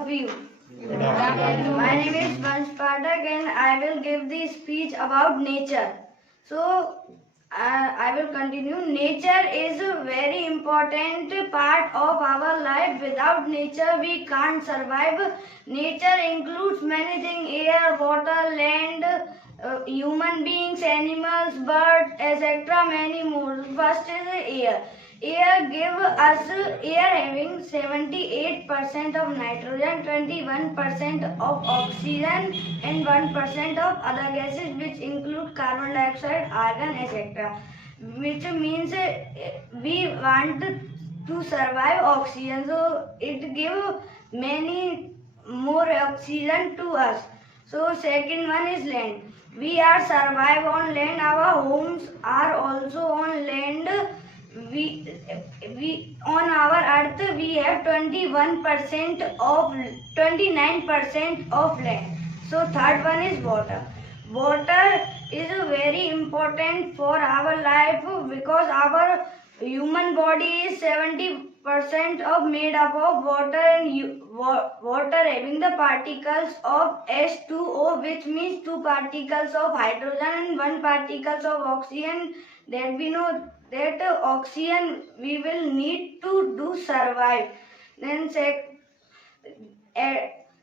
of you. Good afternoon. My name is Vansh Pathak and I will give the speech about nature. So, I will continue. Nature is a very important part of our life. Without nature, we can't survive. Nature includes many things: air, water, land, human beings, animals, birds, etc. Many more. First is air. Air give us air having 78% of nitrogen, 21% of oxygen and 1% of other gases which include carbon dioxide, argon, etc. Which means we want to survive oxygen, so it give many more oxygen to us. So second one is land. We are survive on land. Our homes are also on land. We on our earth we have 21% of 29% of land. So third one is water. Water is very important for our life because our human body is 70% of made up of water and water having the particles of H2O, which means two particles of hydrogen and one particles of oxygen, that we know that oxygen we will need to survive. Then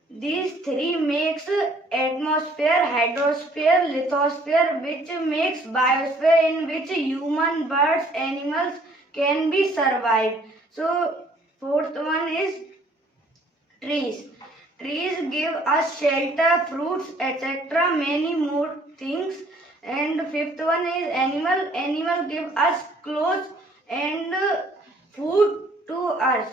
these three makes atmosphere, hydrosphere, lithosphere, which makes biosphere in which human, birds, animals can be survived. So fourth one is trees. Trees give us shelter, fruits, etc. Many more things. And fifth one is animal. Animal give us clothes and food to us.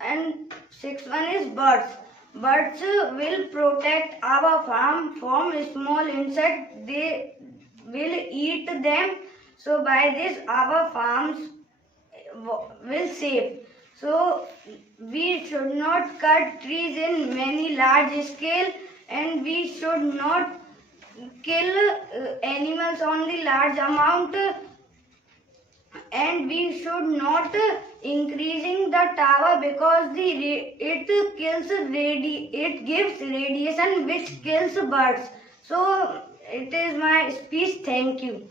And sixth one is birds. Birds will protect our farm from small insects. They will eat them. So by this our farms will save. So we should not cut trees in many large scale, and we should not kill animals on the large amount, and we should not increasing the tower because it gives radiation which kills birds. So it is my speech. Thank you.